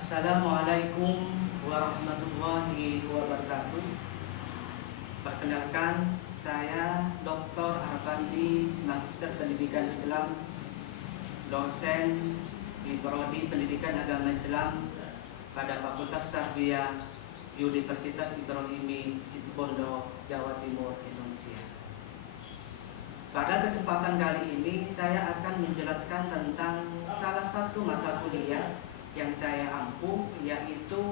Assalamualaikum warahmatullahi wabarakatuh. Perkenalkan, saya Dr. Arpandi, Magister Pendidikan Islam, dosen di Prodi Pendidikan Agama Islam pada Fakultas Tarbiyah Universitas Ibrahimi Situbondo, Jawa Timur, Indonesia. Pada kesempatan kali ini saya akan menjelaskan tentang salah satu mata kuliah yang saya ampuh, yaitu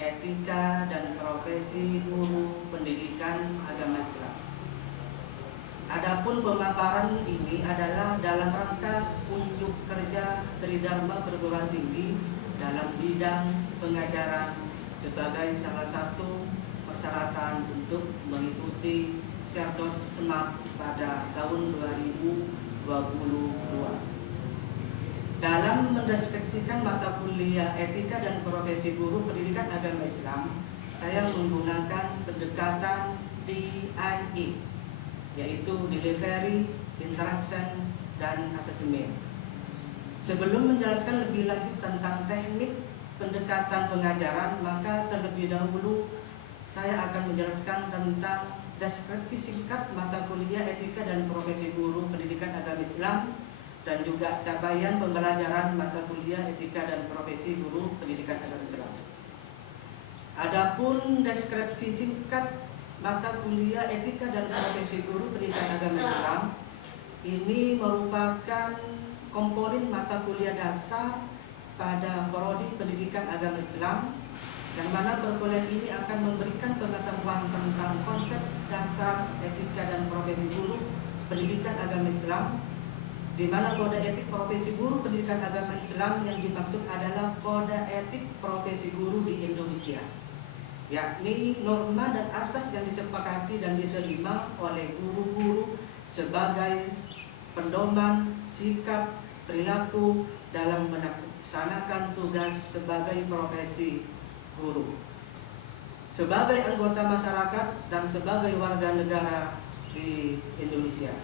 Etika dan Profesi Guru Pendidikan Agama Islam. Adapun pemaparan ini adalah dalam rangka unjuk kerja Tridharma Perguruan Tinggi dalam bidang pengajaran sebagai salah satu persyaratan untuk mengikuti Syardos SMAP pada tahun 2022. Dalam mendeskripsikan mata kuliah Etika dan Profesi Guru Pendidikan Agama Islam, saya menggunakan pendekatan DIE, yaitu Delivery, Interaction, dan Assessment. Sebelum menjelaskan lebih lanjut tentang teknik pendekatan pengajaran, maka terlebih dahulu saya akan menjelaskan tentang deskripsi singkat mata kuliah Etika dan Profesi Guru Pendidikan Agama Islam dan juga capaian pembelajaran mata kuliah Etika dan Profesi Guru Pendidikan Agama Islam. Adapun deskripsi singkat mata kuliah Etika dan Profesi Guru Pendidikan Agama Islam ini merupakan komponen mata kuliah dasar pada Prodi Pendidikan Agama Islam, yang mana perkuliahan ini akan memberikan pengetahuan tentang konsep dasar Etika dan Profesi Guru Pendidikan Agama Islam, di mana kode etik profesi guru pendidikan agama Islam yang dimaksud adalah kode etik profesi guru di Indonesia, yakni norma dan asas yang disepakati dan diterima oleh guru-guru sebagai pedoman sikap perilaku dalam melaksanakan tugas sebagai profesi guru, sebagai anggota masyarakat dan sebagai warga negara di Indonesia,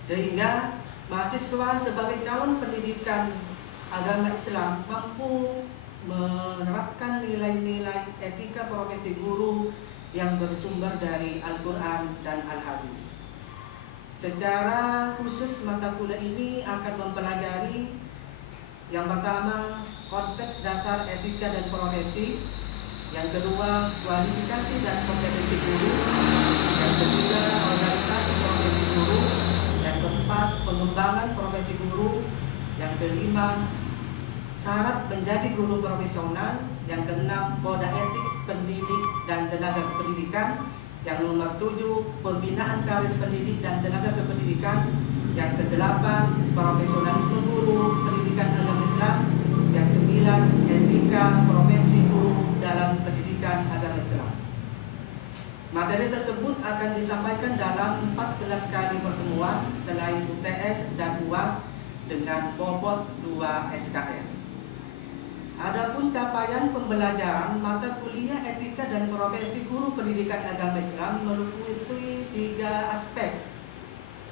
sehingga mahasiswa sebagai calon pendidikan agama Islam mampu menerapkan nilai-nilai etika profesi guru yang bersumber dari Al-Quran dan Al-Hadis. Secara khusus mata kuliah ini akan mempelajari yang pertama konsep dasar etika dan profesi, yang kedua kualifikasi dan kompetensi guru, yang ketiga organisasi profesi guru, yang keempat pengembangan profesi guru, yang kelima syarat menjadi guru profesional, yang keenam kode etik pendidik dan tenaga kependidikan, yang nomor 7 pembinaan karir pendidik dan tenaga kependidikan, yang kedelapan profesionalisme guru pendidikan agama Islam, yang 9 etika profesi guru dalam pendidikan agama Islam. Materi tersebut akan disampaikan dalam 14 kali pertemuan selain UTS dan UAS dengan bobot 2 SKS. Adapun capaian pembelajaran mata kuliah Etika dan Profesi Guru Pendidikan Agama Islam meliputi 3 aspek.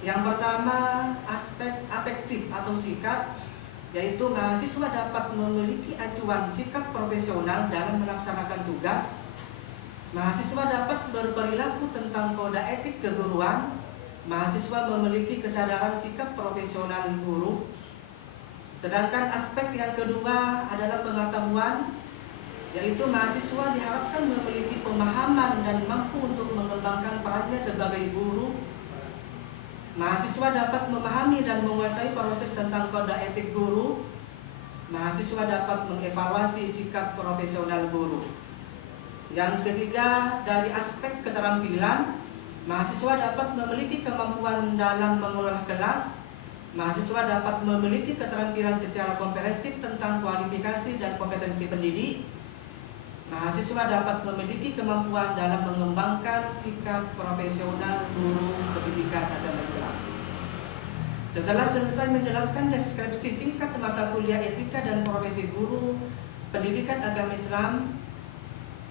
Yang pertama, aspek afektif atau sikap, yaitu mahasiswa dapat memiliki acuan sikap profesional dalam melaksanakan tugas. Mahasiswa dapat berperilaku tentang kode etik keguruan. Mahasiswa memiliki kesadaran sikap profesional guru. Sedangkan aspek yang kedua adalah pengetahuan, yaitu mahasiswa diharapkan memiliki pemahaman dan mampu untuk mengembangkan perannya sebagai guru. Mahasiswa dapat memahami dan menguasai proses tentang kode etik guru. Mahasiswa dapat mengevaluasi sikap profesional guru. Yang ketiga, dari aspek keterampilan, mahasiswa dapat memiliki kemampuan dalam mengelola kelas. Mahasiswa dapat memiliki keterampilan secara komprehensif tentang kualifikasi dan kompetensi pendidik. Mahasiswa dapat memiliki kemampuan dalam mengembangkan sikap profesional guru pendidikan agama Islam. Setelah selesai menjelaskan deskripsi singkat mata kuliah Etika dan Profesi Guru Pendidikan Agama Islam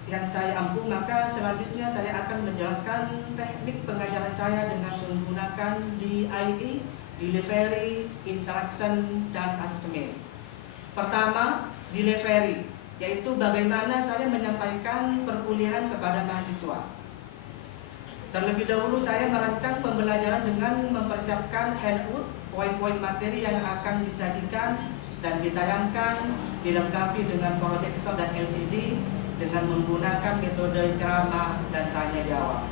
yang saya ampuh, maka selanjutnya saya akan menjelaskan teknik pengajaran saya dengan menggunakan DIE, Delivery, Interaction, dan Assessment. Pertama, delivery, yaitu bagaimana saya menyampaikan perkuliahan kepada mahasiswa. Terlebih dahulu saya merancang pembelajaran dengan mempersiapkan handout, poin-poin materi yang akan disajikan dan ditayangkan, dilengkapi dengan proyektor dan LCD dengan menggunakan metode ceramah dan tanya jawab.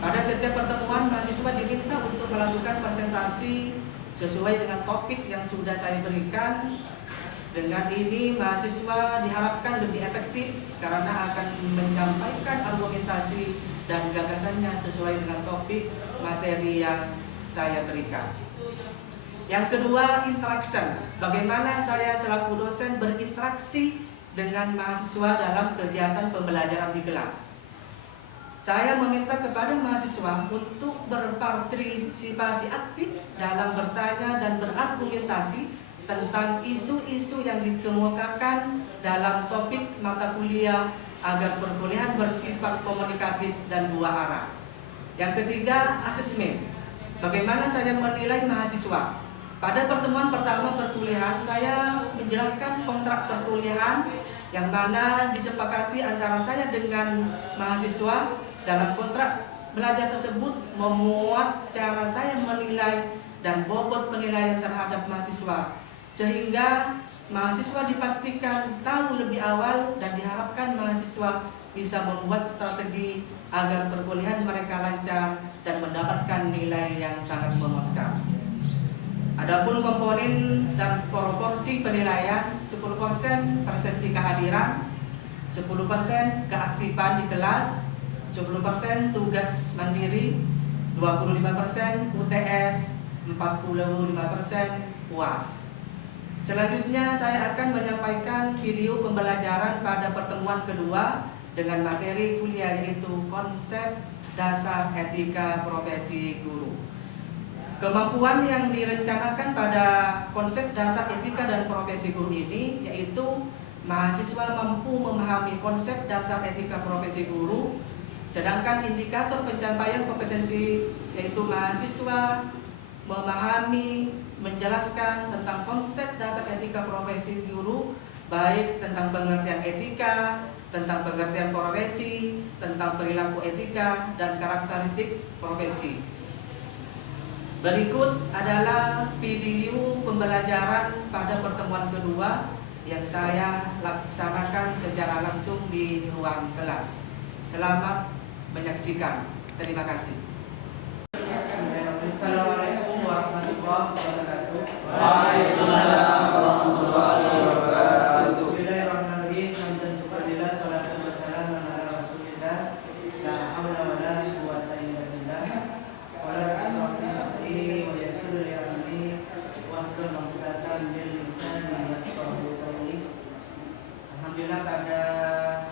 Pada setiap pertemuan, mahasiswa diminta untuk melakukan presentasi sesuai dengan topik yang sudah saya berikan. Dengan ini, mahasiswa diharapkan lebih efektif karena akan menyampaikan argumentasi dan gagasannya sesuai dengan topik materi yang saya berikan. Yang kedua, interaction. Bagaimana saya selaku dosen berinteraksi dengan mahasiswa dalam kegiatan pembelajaran di kelas. Saya meminta kepada mahasiswa untuk berpartisipasi aktif dalam bertanya dan berargumentasi tentang isu-isu yang dikemukakan dalam topik mata kuliah agar perkuliahan bersifat komunikatif dan dua arah. Yang ketiga, asesmen. Bagaimana saya menilai mahasiswa? Pada pertemuan pertama perkuliahan, saya menjelaskan kontrak perkuliahan yang mana disepakati antara saya dengan mahasiswa. Dalam kontrak belajar tersebut memuat cara saya menilai dan bobot penilaian terhadap mahasiswa, sehingga mahasiswa dipastikan tahu lebih awal dan diharapkan mahasiswa bisa membuat strategi agar perkuliahan mereka lancar dan mendapatkan nilai yang sangat memuaskan. Adapun komponen dan proporsi penilaian, 10% presensi kehadiran, 10% keaktifan di kelas, 10% tugas mandiri, 25% UTS, 45% UAS. Selanjutnya saya akan menyampaikan video pembelajaran pada pertemuan kedua dengan materi kuliah, yaitu konsep dasar etika profesi guru. Kemampuan yang direncanakan pada konsep dasar etika dan profesi guru ini yaitu mahasiswa mampu memahami konsep dasar etika profesi guru, sedangkan indikator pencapaian kompetensi yaitu mahasiswa memahami, menjelaskan tentang konsep dasar etika profesi guru, baik tentang pengertian etika, tentang pengertian profesi, tentang perilaku etika, dan karakteristik profesi. Berikut adalah video pembelajaran pada pertemuan kedua yang saya laksanakan secara langsung di ruang kelas. Selamat menyaksikan. Terima kasih. Assalamualaikum warahmatullahi wabarakatuh. Waalaikumsalam warahmatullahi wabarakatuh. Bismillahirrahmanirrahim. Hamdan syukurillah, sholatu wassalamu ala Rasulillah. La haula wala quwwata illa billah. Wala tasawwuri wa yassir li amri wa hlul 'uqdatam min lisani yafqahu qawli. Alhamdulillah, pada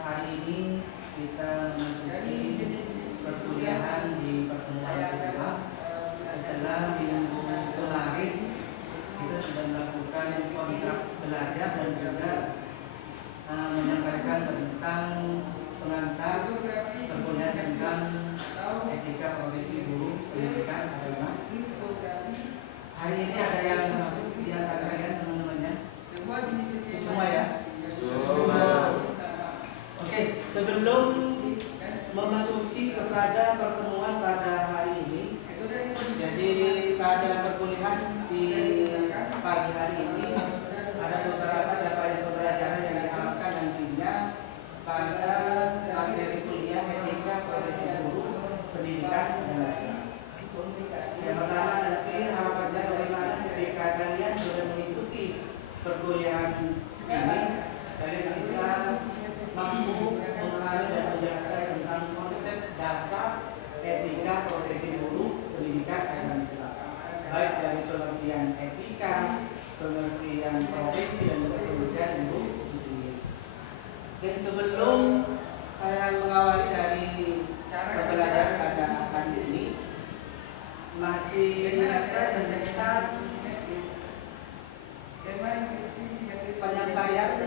hari ini kita memasuki perkuliahan di pertemuan kedua. Setelah minggu kemarin kita sudah melakukan kontrak belajar dan juga menyampaikan tentang pengantar perkuliahan tentang etika profesi guru pendidikan agama. Hari ini ada yang masuk di antara kalian teman-temannya? Semua ya? Semua. Oke, sebelum memasuki kepada pertemuan pada hari ini, jadi pada perkuliahan di pagi hari ini ada beberapa capaian pembelajaran yang diharapkan nantinya pada materi kuliah etika profesi guru pendidikan agama. Yang pertama nanti harapannya bagaimana ketika kalian sudah mengikuti perkuliahan ini, kalian bisa mampu memahami dan menjelaskan tentang konsep dasar etika profesi guru pendidikan agama Islam, baik dari pengertian etika, pengertian profesi, dan juga pengertian guru sendiri. Dan sebelum saya mengawali dari pembelajaran pada hari ini, masih mengingatkan tentang penyampaian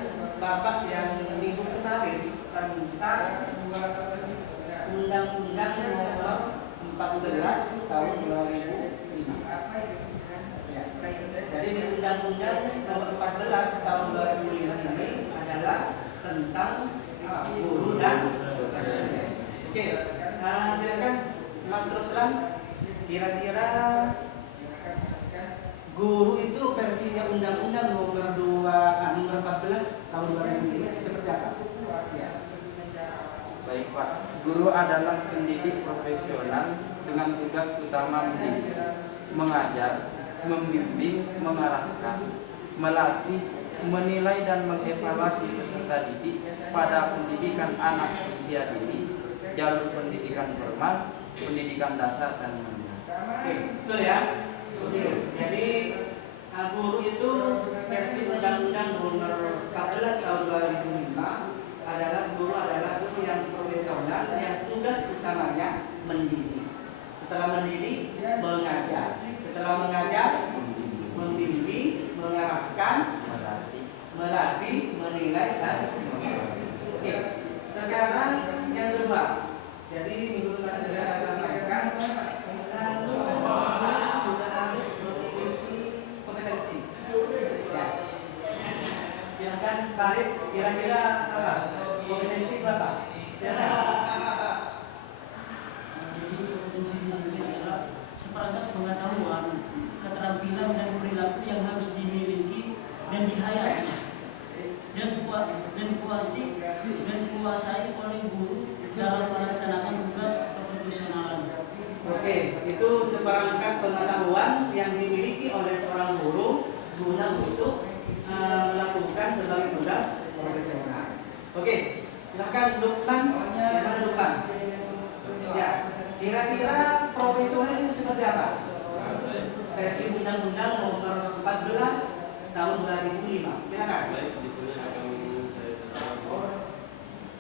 Bapak yang minggu kemarin tentang Undang-Undang Nomor 14 Tahun 2005. Ya. Jadi di Undang-Undang Nomor 14 Tahun 2005 ini adalah tentang guru dan dosen. Oke, silakan Mas Ruslan. Kira-kira guru itu versinya Undang-Undang nomor 14 tahun 2005 seperti apa? Ya. Baik Pak, guru adalah pendidik profesional dengan tugas utama mendidik, mengajar, membimbing, mengarahkan, melatih, menilai dan mengevaluasi peserta didik pada pendidikan anak usia dini, jalur pendidikan formal, pendidikan dasar dan menengah. Oke, betul ya. Jadi guru itu versi Undang-Undang nomor 14 tahun 2005 adalah guru yang profesional yang tugas utamanya mendidik. Setelah mendidik, mengajar. Setelah mengajar, membimbing, mengarahkan, melatih, menilai dan oke. Sekarang yang kedua. Jadi minggu depan sudah saya sampaikan. Lalu juga harus memiliki kompetensi. Ya. Silakan balik. Kira-kira apa? Kompetensi berapa? Kompetensi di sini adalah seperangkat pengetahuan, keterampilan dan perilaku yang harus dimiliki dan dihayati dan kuasai oleh guru dalam melaksanakan tugas keprofesionalan. Oke, itu seperangkat pengetahuan yang dimiliki oleh seorang guru guna untuk melakukan sebagai tugas profesional. Oke, silakan Lukman. Gimana Lukman? Ya, kira-kira profesional itu seperti apa? Versi Undang-Undang nomor 14 tahun 2005. Silakan. Baik, di sini akan saya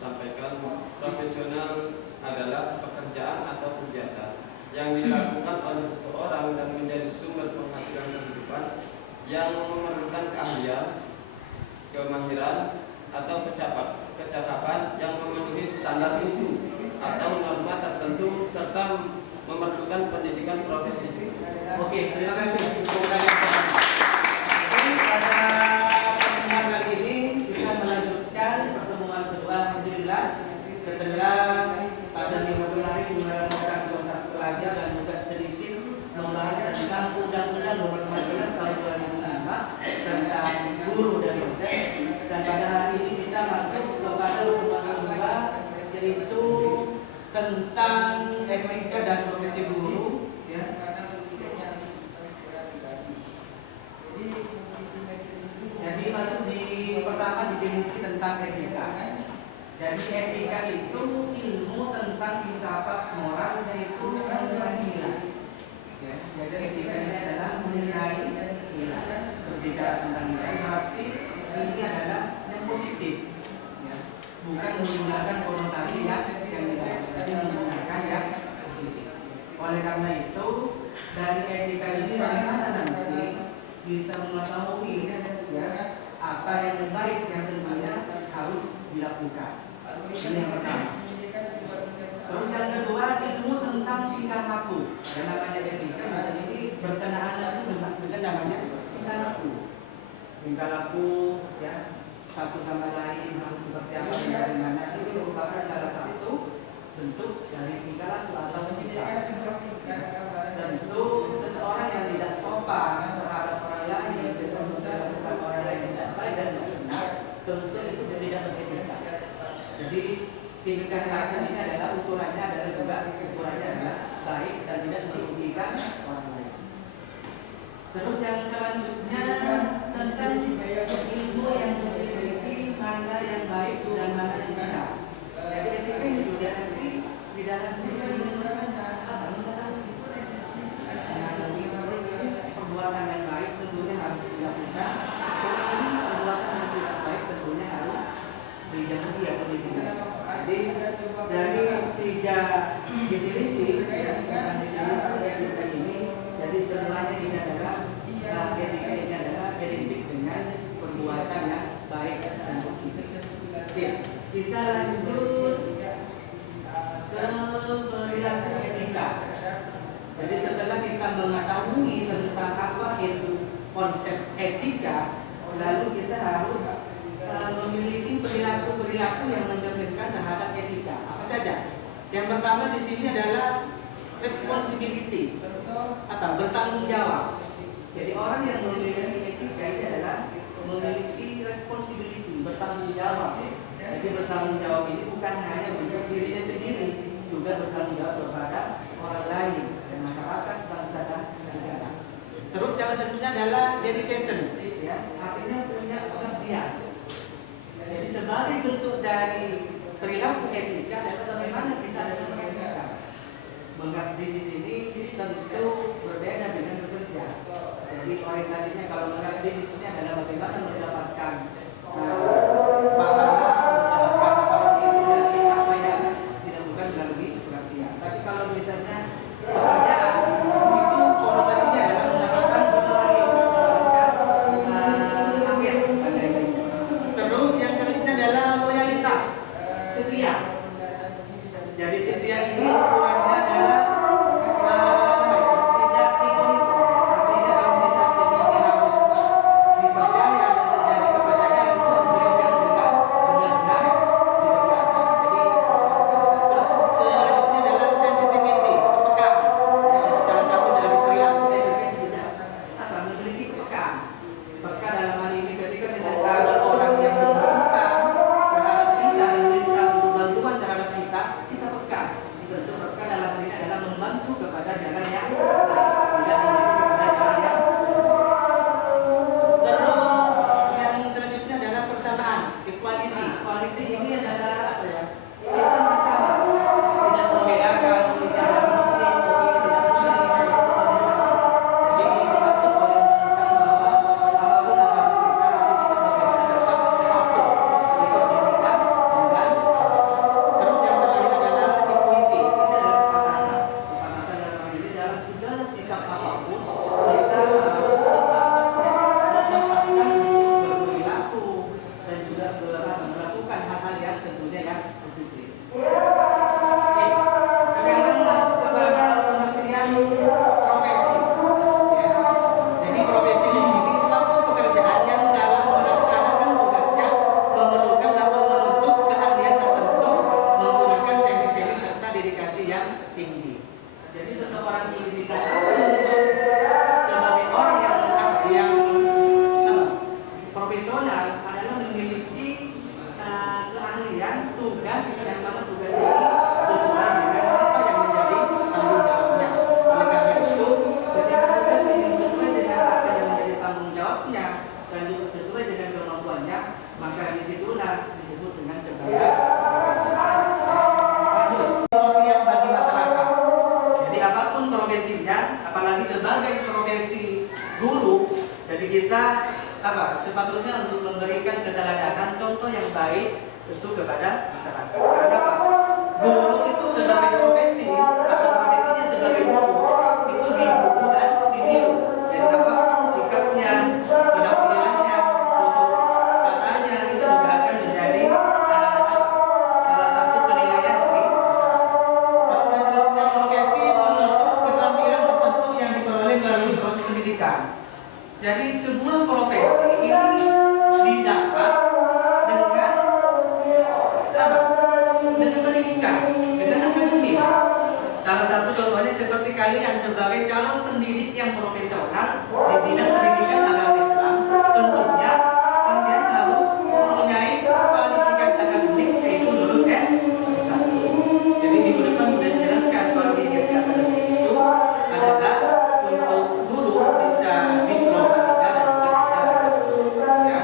sampaikan profesional adalah pekerjaan atau kegiatan yang dilakukan oleh seseorang dan menjadi sumber penghasilan kehidupan yang memerlukan keahlian, kemahiran atau kecakapan yang memenuhi standar hukum atau norma tertentu serta memerlukan pendidikan profesi. Oke, terima kasih. Pada pertemuan kali ini kita melanjutkan pertemuan kedua alhamdulillah setelah pada minggu kemarin melakukan kontak pelajar dan juga sedikit membahas tentang Undang-Undang nomor 14 tahun 2005 tentang guru dan dosen, dan pada hari ini kita masuk kepada pertemuan kedua yaitu tentang etika dan profesi guru. Ya. Jadi masuk di pertama definisi tentang etika. Jadi etika itu ilmu tentang filsafat moral, yaitu menilai nilai. Ya, jadi etika ini adalah menilai nilai. Berbicara tentang nilai berarti ini adalah yang positif. Ya. Bukan menggunakan konotasi yang negatif, tapi menggunakan yang positif. Oleh karena itu dari etika ini bagaimana nanti bisa mengetahui ya apa yang baik yang tentunya harus dilakukan. Ini yang pertama. Terus yang kedua, ilmu tentang tingkah laku. Yang namanya etika ini berkenaan dengan namanya tingkah laku. Tingkah laku ya satu sama lain harus seperti apa dan dari mana, ini merupakan salah satu bentuk dari tingkah laku atau sikap. Tentu seseorang yang tidak sopan terhadap orang lain yang seterusnya bukan orang lain yang tidak baik dan benar, tentu itu tidak beretika. Jadi tingkah laku ini adalah usulannya adalah juga ukurannya adalah baik dan tidak merugikan orang lain. Terus yang selanjutnya tentang ilmu yang memiliki mana yang baik dan mana yang benar. Jadi etika ini juga nanti di dalam perbuatan yang baik tentunya harus dilakukan. Ini perbuatan yang tidak baik tentunya harus dijauhi atau dihindari. Jadi dari tiga definisi etika ini, jadi semuanya ini adalah etika ini adalah identik dengan perbuatan yang baik dan positif. Oke, kita lanjut ke perilaku etika. Jadi setelah kita mengetahui tentang apa itu konsep etika, lalu kita harus memiliki perilaku yang mencerminkan terhadap etika. Apa saja? Yang pertama di sini adalah responsibility, bertanggung jawab. Jadi orang yang memiliki etika ini adalah memiliki responsibility, bertanggung jawab. Jadi bertanggung jawab ini bukan hanya untuk dirinya sendiri, juga bertanggung jawab kepada orang lain dan masyarakat, bangsa dan negara. Terus yang selanjutnya adalah dedication, ya, artinya punya pengabdian. Jadi sebagai bentuk dari perilaku etika adalah bagaimana kita dalam beretika. Mengabdi di sini tentu berbeda dengan bekerja. Jadi orientasinya kalau mengabdi di sini adalah bagaimana mendapatkan pahala, mendapatkan separuh itu dari apa yang dilakukan melalui pengabdian. Tapi kalau misalnya pekerjaan itu konotasinya adalah mendapatkan honorarium, mendapatkan akhir pada intinya. Terus yang selanjutnya adalah loyalitas, setia. Jadi setia ini ukurannya adalah tidak negotiable. Artinya kalau misalnya ini harus dipercaya dan menjadi kepercayaan itu harus dipegang dengan benar-benar dipegang. Jadi terus selanjutnya adalah sensitivity, kepekaan. Salah satu dari perilaku etika juga memiliki kepekaan. Peka dalam hal ini ketika misalnya ada orang yang membutuhkan terhadap kita, memberikan bantuan terhadap kita peka. Bentuk peka dalam hal ini adalah membantu kepada jalan yang baik, tidak membantu kepada jalan yang terus yang selanjutnya adalah persamaan, equality. Equality ini adalah apa ya? Kita bersama, tidak membedakan ini adalah muslim, ini tidak muslim, dan semuanya sama. Jadi diatur oleh undang-undang bahwa apapun agama kita harus kita bagaimana tetap satu, itu dinikah dengan. Terus yang terakhir adalah equity, ini adalah kepanasan. Kepanasan dalam hal ini dalam segala sikap apapun kita harus sebatasnya melepaskan berperilaku dan juga melakukan hal-hal yang tentunya yang positif. Oke, sekarang masuk kepada pengertian profesi. Ya. Jadi profesi di sini suatu pekerjaan yang dalam melaksanakan tugasnya memerlukan atau menuntut keahlian tertentu menggunakan teknik-teknik serta dedikasi yang tinggi. Jadi seseorang ini dikatakan sebagai orang yang profesional adalah memiliki keahlian tugas yang mana tugas ini sesuai dengan apa yang menjadi tanggung jawabnya. Oleh karena itu, ketika tugas ini sesuai dengan apa yang menjadi tanggung jawabnya dan juga sesuai dengan kemampuannya, maka disitulah disebut dengan sebagai profesi. Lanjut, sosial bagi masyarakat. Jadi apapun profesinya, apalagi sebagai profesi guru, jadi kita sepatutnya untuk memberikan keteladanan contoh yang baik tentu kepada masyarakat. Karena apa? Guru itu sebagai profesi atau profesinya sebagai guru itu digugu dan ditiru. Jadi apapun sikapnya, penampilannya, tutur katanya itu juga akan menjadi salah satu penilaian bagi masyarakat. Terus yang selanjutnya profesi menuntut keterampilan tertentu yang diperoleh melalui proses pendidikan. Jadi sebuah profesi ini didapat dengan dengan pendidikan, dengan akademik. Salah satu contohnya seperti kalian sebagai calon pendidik yang profesional di bidang pendidikan agama Islam, tentunya kalian harus mempunyai kualifikasi akademik yaitu lulus S1. Jadi minggu depan sudah dijelaskan kualifikasi akademik itu adalah untuk guru bisa diploma 3 dan juga bisa S1. Ya.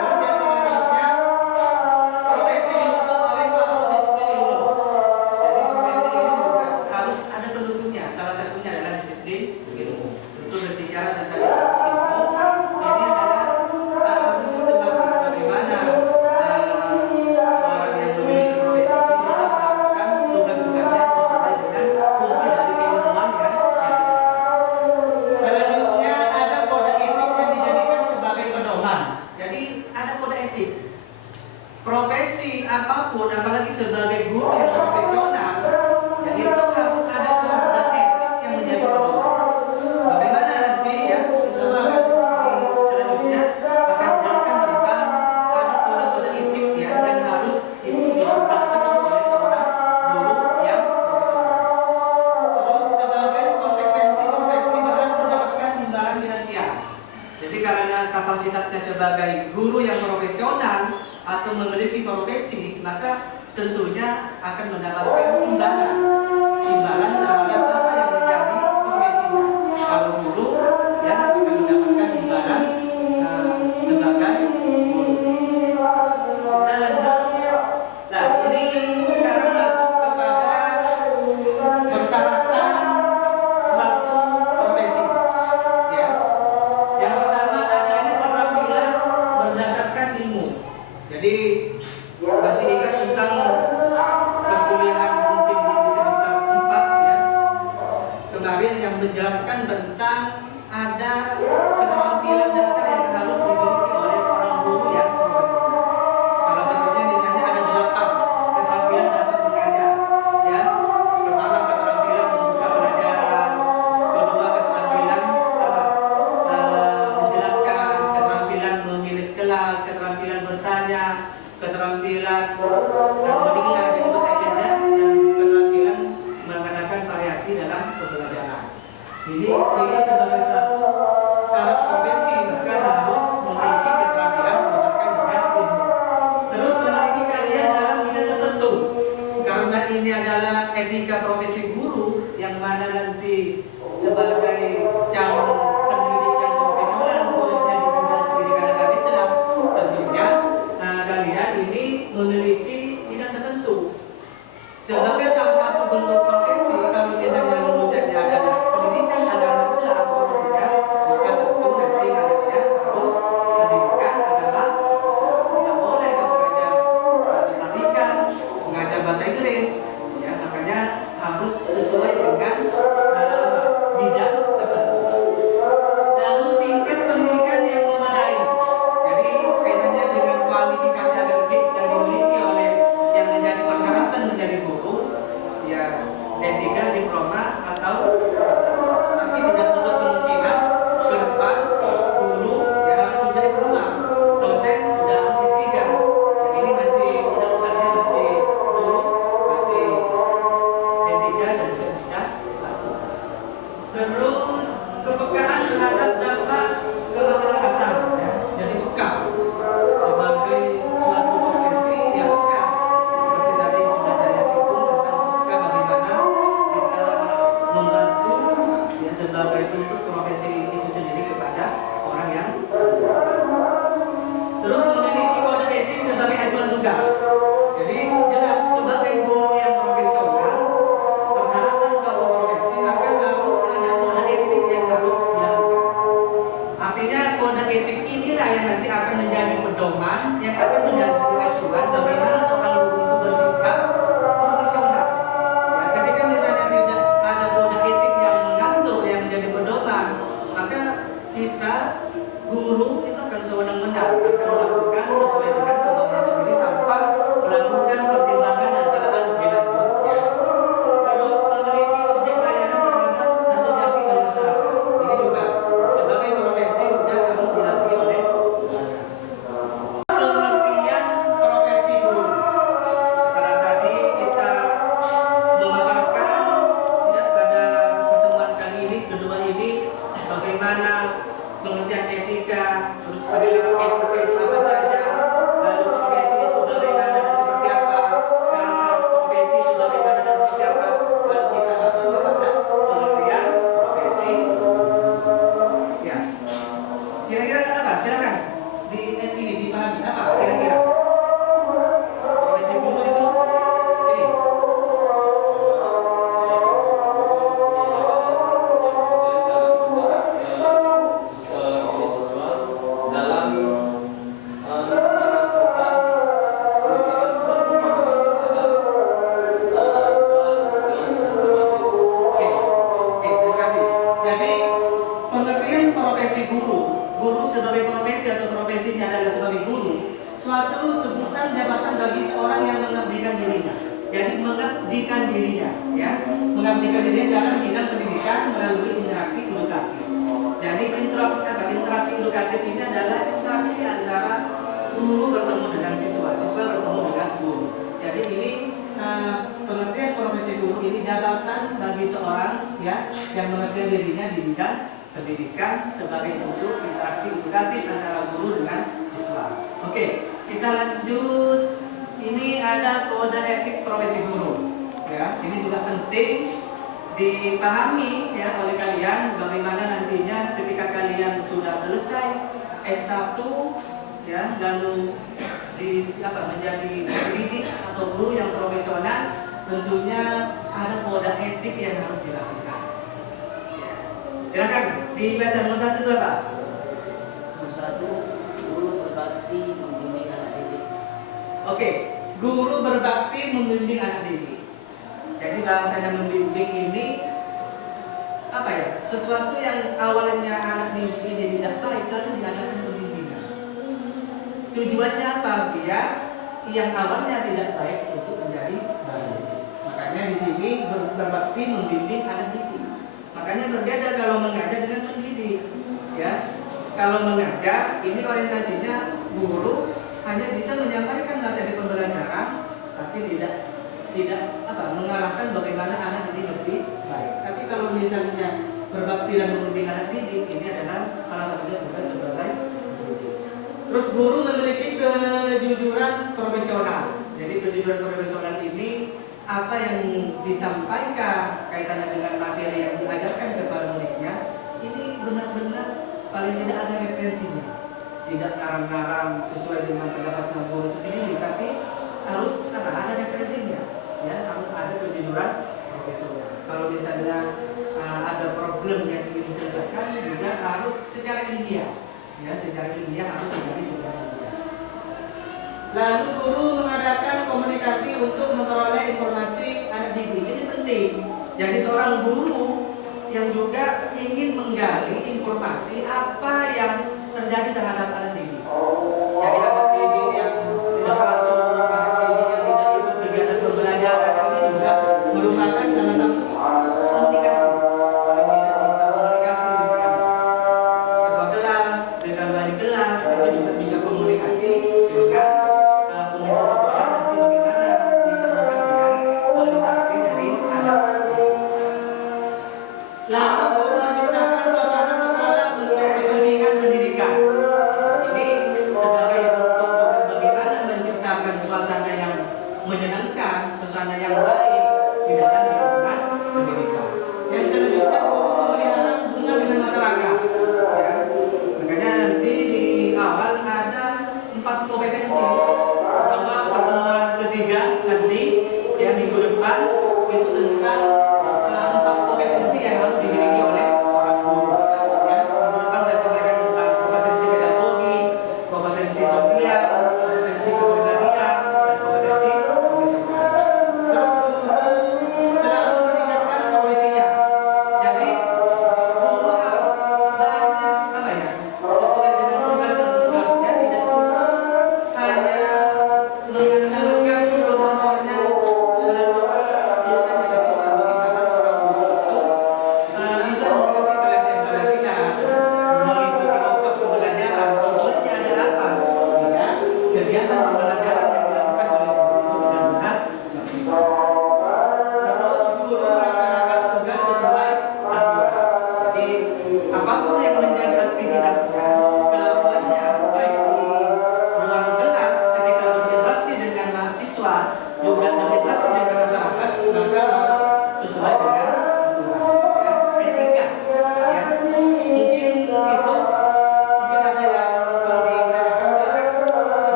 Terus yang selanjutnya profesi didukung oleh suatu disiplin ilmu. Jadi profesi ini juga harus ada pendukungnya. Salah satunya adalah disiplin ilmu. Untuk berbicara tentang Jadi karena kapasitasnya sebagai guru yang profesional atau memiliki profesi, maka tentunya akan mendapatkan imbalan terhadap apa yang menjadi profesinya. Kalau guru ya akan mendapatkan imbalan sebagai guru. Kita lanjut. Nah, ini sekarang masuk kepada persyaratan suatu profesi. Ya. Yang pertama adanya keterampilan berdasarkan ilmu. Jadi masih ingat tentang perkuliahan mungkin di semester 4 ya. Kemarin yang menjelaskan tentang ada keterampilan dasar yang harus dimiliki oleh seorang guru yang profesional. Salah satunya misalnya ada 8 keterampilan dasar mengajar ya. Pertama keterampilan membuka pelajaran, kedua keterampilan menjelaskan, keterampilan memilih kelas, keterampilan bertanya, keterampilan menilai dan sebagainya, dan keterampilan mengadakan variasi dalam pembelajaran. Ini sebagai satu syarat profesi, maka harus memiliki keterampilan berdasarkan dengan ilmu. Terus memiliki keahlian dalam bidang tertentu, karena ini adalah etika profesi guru yang mana nanti sebagai calon pendidik yang profesional khususnya di bidang pendidikan agama Islam, tentunya kalian ini memiliki bidang tertentu. Sebagai salah satu bentuk profesi, kalau misalnya lulusannya adalah pendidikan agama Islam profesinya, maka tentu nanti kalian harus pendidikan agama Islam. Tidak boleh sengaja matematika, mengajar bahasa Inggris, ya makanya harus sesuai dengan bidang tertentu. Lalu tingkat pendidikan yang memadai. Jadi kaitannya dengan kualifikasi akademik yang dimiliki oleh yang menjadi persyaratan menjadi guru, ya D3, diploma atau master. Tapi tidak menutup kemungkinan ke depan guru ya harus sudah S2, dosen sudah harus S3. Dan ini masih mudah-mudahan masih guru masih D3 dan juga bisa S1. Terus kepekaan terhadap dampak kemasyarakatan ya. Jadi peka sebagai suatu profesi yang peka. Seperti tadi sudah saya singgung tentang peka bagaimana kita membantu ya sebagai bentuk profesi itu sendiri kepada orang yang terus memiliki kode etik sebagai acuan tugas. Jadi jelas sebagai guru yang profesional persyaratan suatu profesi maka harus ada kode etik yang harus dilakukan. Artinya kode etik inilah yang nanti akan menjadi pedoman yang akan menjadi acuan bagaimana seorang guru itu bersikap profesional. Ya, ketika misalnya tidak ada kode etik yang mengatur yang menjadi pedoman, maka kita guru itu akan sewenang-wenang akan melakukan sesuai dengan kemauannya sendiri tanpa melakukan pertimbangan dan kalangan lebih lanjut. Ya. Terus memiliki objek layanan terhadap atau diakui oleh masyarakat. Ini juga sebagai profesi juga harus diakui oleh masyarakat. Pengertian profesi guru. Setelah tadi kita memaparkan ya pada pertemuan kali ini kedua ini bagaimana pengertian etika, terus perilaku etika itu apa saja, lalu profesi itu bagaimana dan seperti apa, syarat-syarat profesi itu bagaimana dan seperti apa, lalu kita masuk kepada pengertian profesi. Ya, kira-kira apa? Silakan di net ini dipahami apa kira-kira profesi guru itu ini. Terima kasih. Jadi pengertian profesi guru sebagai profesi atau profesinya adalah sebagai guru, suatu sebutan jabatan bagi seorang yang mengabdikan dirinya. Jadi mengabdikan dirinya, ya, mengabdikan dirinya dalam bidang pendidikan melalui interaksi edukatif. Jadi interaksi edukatif ini adalah interaksi antara guru bertemu dengan siswa, siswa bertemu dengan guru. Jadi ini pengertian profesi guru ini jabatan bagi seorang ya yang mengerti dirinya di bidang pendidikan sebagai bentuk interaksi edukatif antara guru dengan siswa. Oke, kita lanjut. Ini ada kode etik profesi guru. Ya, ini juga penting dipahami ya oleh kalian, bagaimana nantinya ketika kalian sudah selesai S1 ya, lalu menjadi pendidik atau guru yang profesional, tentunya ada kode etik yang harus dilakukan. Silakan dibaca nomor 1 itu apa? Nomor 1, guru berbakti membimbing anak didik. Oke, guru berbakti membimbing anak didik. Jadi bahasanya membimbing ini apa ya? Sesuatu yang awalnya anak didik ini tidak baik lalu diadakan pembimbingan. Tujuannya apa? Biar yang awalnya tidak baik untuk menjadi baik. Makanya di sini berbakti membimbing anak didik. Makanya berbeda kalau mengajar dengan mendidik. Ya, kalau mengajar ini orientasinya guru hanya bisa menyampaikan materi pembelajaran, tapi tidak mengarahkan bagaimana anak ini lebih baik. Tapi kalau misalnya berbakti dan membimbing anak didik, ini adalah salah satunya tugas sebagai guru. Terus guru memiliki kejujuran profesional. Jadi kejujuran profesional ini apa yang disampaikan kaitannya dengan materi yang diajarkan kepada muridnya, ini benar-benar paling tidak ada referensinya. Tidak ngarang-ngarang sesuai dengan pendapatnya guru itu sendiri, tapi harus ada referensinya. Ya, harus ada kejujuran profesional. Kalau misalnya ada problem yang ingin diselesaikan, juga harus secara ilmiah. Ya, secara ilmiah harus menjadi secara ilmiah. Lalu guru mengadakan komunikasi untuk memperoleh informasi anak didik. Ini penting. Jadi seorang guru yang juga ingin menggali informasi apa yang terjadi terhadap anak didik. Jadi anak didik yang tidak masuk, anak didik yang tidak ikut kegiatan pembelajaran, ini juga merupakan salah satu komunikasi. Paling tidak bisa komunikasi dengan ketua kelas, dengan wali kelas, atau juga bisa komunikasi dengan komunitas sekolah, nanti bagaimana disalurkan dengan wali santri dari anak tersebut. Lalu guru menciptakan suasana sekolah untuk kepentingan pendidikan. Ini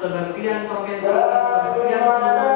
pengertian profesi, pengertian guru,